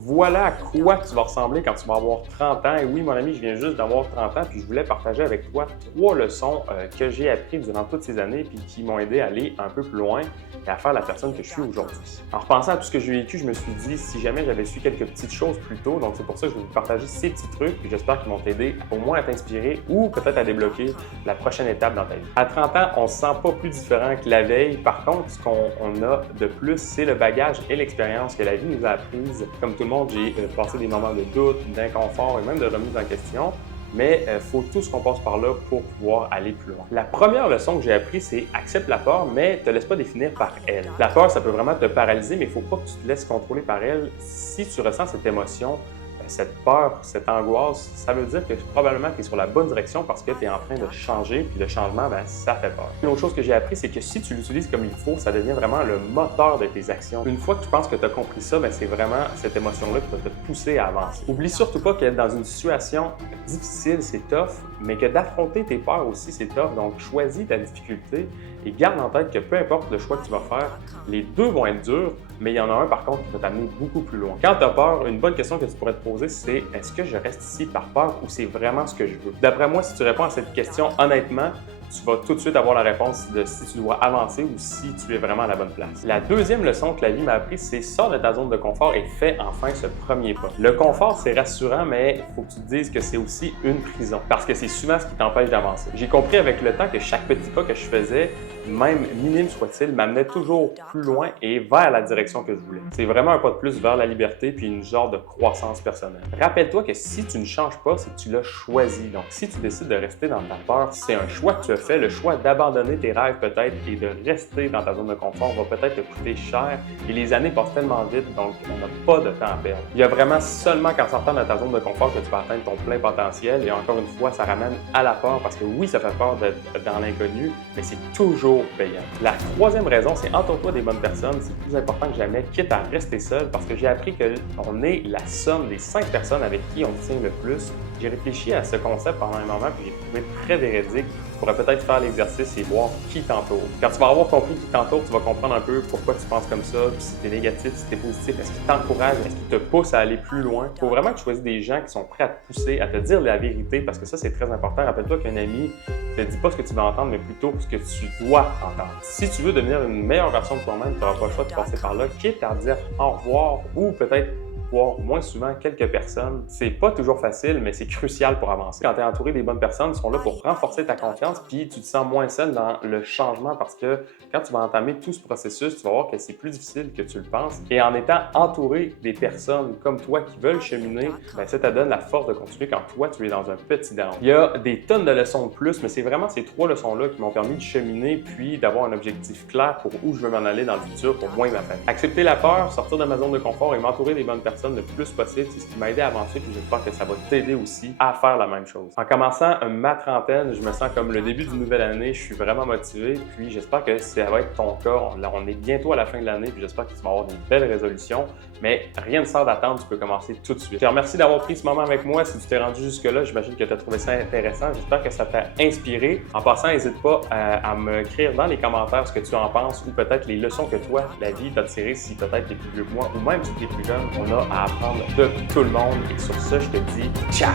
Voilà à quoi tu vas ressembler quand tu vas avoir 30 ans. Et oui, mon ami, je viens juste d'avoir 30 ans, puis je voulais partager avec toi 3 leçons que j'ai apprises durant toutes ces années, puis qui m'ont aidé à aller un peu plus loin et à faire la personne que je suis aujourd'hui. En repensant à tout ce que j'ai vécu, je me suis dit, si jamais j'avais su quelques petites choses plus tôt, donc c'est pour ça que je vais vous partager ces petits trucs, puis j'espère qu'ils vont t'aider au moins à t'inspirer ou peut-être à débloquer la prochaine étape dans ta vie. À 30 ans, on ne se sent pas plus différent que la veille. Par contre, ce qu'on a de plus, c'est le bagage et l'expérience que la vie nous a apprise. Comme tout le monde, j'ai passé des moments de doute, d'inconfort et même de remise en question. Mais il faut tout ce qu'on passe par là pour pouvoir aller plus loin. La première leçon que j'ai apprise, c'est accepte la peur, mais ne te laisse pas définir par elle. La peur, ça peut vraiment te paralyser, mais il ne faut pas que tu te laisses contrôler par elle. Si tu ressens cette émotion, cette peur, cette angoisse, ça veut dire que probablement tu es sur la bonne direction parce que tu es en train de changer, puis le changement, ça fait peur. Une autre chose que j'ai appris, c'est que si tu l'utilises comme il faut, ça devient vraiment le moteur de tes actions. Une fois que tu penses que tu as compris ça, c'est vraiment cette émotion-là qui va te pousser à avancer. Oublie surtout pas qu'être dans une situation difficile, c'est tough, mais que d'affronter tes peurs aussi, c'est tough. Donc, choisis ta difficulté et garde en tête que peu importe le choix que tu vas faire, les deux vont être durs, mais il y en a un par contre qui va t'amener beaucoup plus loin. Quand tu as peur, une bonne question que tu pourrais te poser, c'est est-ce que je reste ici par peur ou c'est vraiment ce que je veux? D'après moi, si tu réponds à cette question honnêtement, tu vas tout de suite avoir la réponse de si tu dois avancer ou si tu es vraiment à la bonne place. La deuxième leçon que la vie m'a appris, c'est sors de ta zone de confort et fais enfin ce premier pas. Le confort, c'est rassurant, mais il faut que tu te dises que c'est aussi une prison parce que c'est souvent ce qui t'empêche d'avancer. J'ai compris avec le temps que chaque petit pas que je faisais, même minime soit-il, m'amenait toujours plus loin et vers la direction que je voulais. C'est vraiment un pas de plus vers la liberté puis une genre de croissance personnelle. Rappelle-toi que si tu ne changes pas, c'est que tu l'as choisi. Donc, si tu décides de rester dans ta peur, c'est un choix que tu as fait. Le choix d'abandonner tes rêves peut-être et de rester dans ta zone de confort va peut-être te coûter cher et les années passent tellement vite, donc on n'a pas de temps à perdre. Il y a vraiment seulement qu'en sortant de ta zone de confort que tu vas atteindre ton plein potentiel et encore une fois, ça ramène à la peur parce que oui, ça fait peur d'être dans l'inconnu, mais c'est toujours payant. La troisième raison, c'est entoure-toi des bonnes personnes. C'est plus important que jamais, quitte à rester seul parce que j'ai appris qu'on est la somme des 5 personnes avec qui on tient le plus. J'ai réfléchi à ce concept pendant un moment puis j'ai trouvé très véridique. Tu pourrais peut-être faire l'exercice et voir qui t'entoure. Quand tu vas avoir compris qui t'entoure, tu vas comprendre un peu pourquoi tu penses comme ça, si tu es négatif, si tu es positif, est-ce qu'il t'encourage, est-ce qu'il te pousse à aller plus loin. Il faut vraiment que tu choisisses des gens qui sont prêts à te pousser, à te dire la vérité parce que ça, c'est très important. Rappelle-toi qu'un ami ne te dit pas ce que tu veux entendre, mais plutôt ce que tu dois entendre. Si tu veux devenir une meilleure version de toi-même, tu n'auras pas le choix de passer par là, quitte à dire au revoir ou peut-être voir moins souvent quelques personnes. C'est pas toujours facile, mais c'est crucial pour avancer. Quand tu es entouré des bonnes personnes, ils sont là pour renforcer ta confiance, puis tu te sens moins seul dans le changement parce que quand tu vas entamer tout ce processus, tu vas voir que c'est plus difficile que tu le penses. Et en étant entouré des personnes comme toi qui veulent cheminer, ça te donne la force de continuer quand toi, tu es dans un petit down. Il y a des tonnes de leçons de plus, mais c'est vraiment ces 3 leçons-là qui m'ont permis de cheminer puis d'avoir un objectif clair pour où je veux m'en aller dans le futur pour moi et ma famille. Accepter la peur, sortir de ma zone de confort et m'entourer des bonnes personnes le plus possible, c'est ce qui m'a aidé à avancer, puis j'espère que ça va t'aider aussi à faire la même chose. En commençant ma trentaine, je me sens comme le début d'une nouvelle année, je suis vraiment motivé, puis j'espère que ça va être ton cas. On est bientôt à la fin de l'année, puis j'espère que tu vas avoir une belle résolution, mais rien ne sort d'attendre, tu peux commencer tout de suite. Je te remercie d'avoir pris ce moment avec moi. Si tu t'es rendu jusque-là, j'imagine que tu as trouvé ça intéressant. J'espère que ça t'a inspiré. En passant, n'hésite pas à me écrire dans les commentaires ce que tu en penses ou peut-être les leçons que toi, la vie t'a tirées si peut-être tu es plus vieux que moi ou même si tu es plus jeune. On a à apprendre de tout le monde. Et sur ça, je te dis ciao!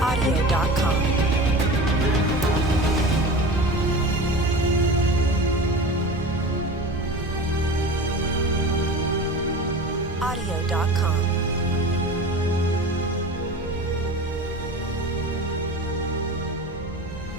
Audio.com Audio.com